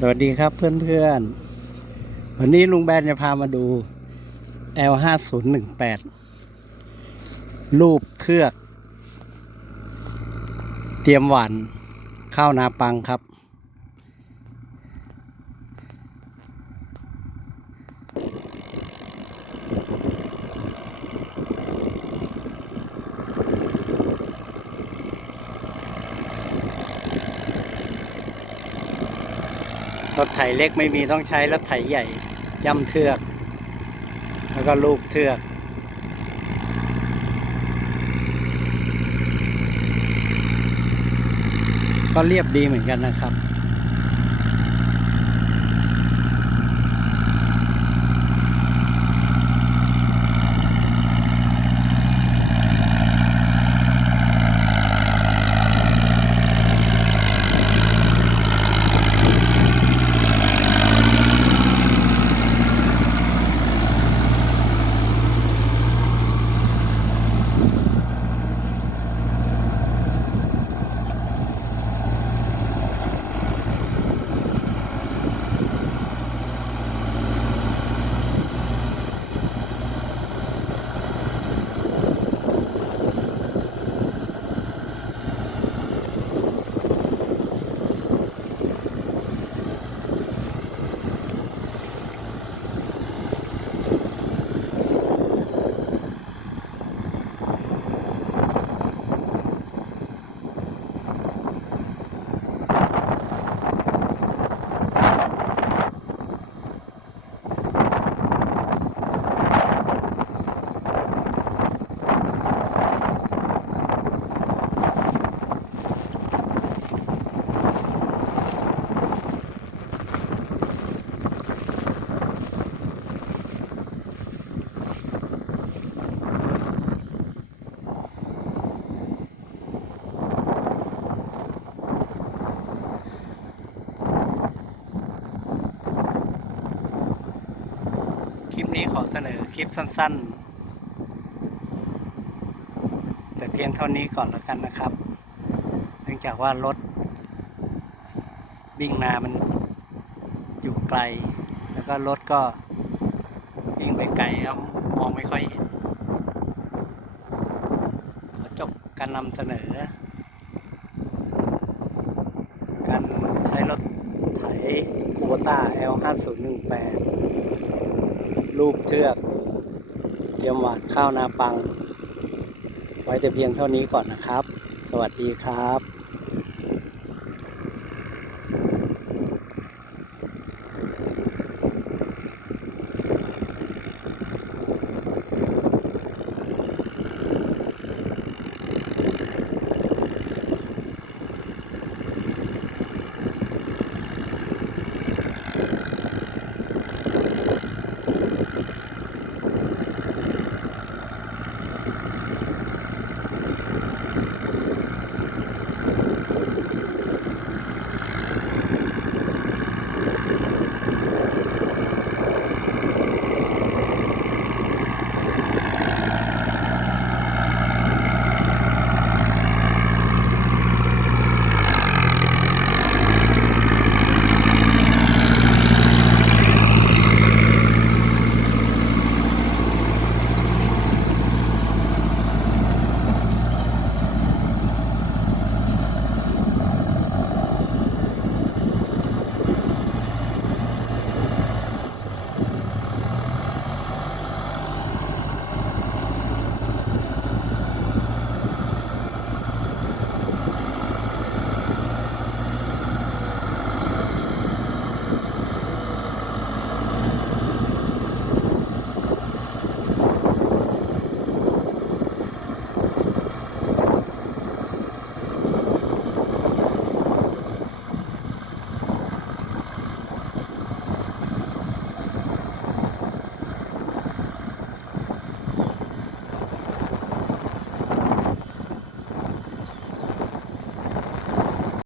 สวัสดีครับเพื่อนๆ วันนี้ลุงแบนจะพามาดู L 5 0 1 8 รูปเครือก เตรียมหวานข้าวนาปังครับ รถไถเล็กไม่มีต้องใช้รถไถใหญ่ย่ำเทือก แล้วก็ลูกเทือกก็เรียบดีเหมือนกันนะครับ ขอเสนอคลิปสั้น ๆ แต่เพียงเท่านี้ก่อนแล้วกันนะครับ เนื่องจากว่ารถวิ่งนามันอยู่ไกล แล้วก็รถก็วิ่งไปไกลครับมองไม่ค่อยเห็นขอจบการนำเสนอ การใช้รถไถคูโบต้า L 5 0 1 8 รูปเทือก เตรียมหวานข้าวนาปัง ไว้แต่เพียงเท่านี้ก่อนนะครับ สวัสดีครับ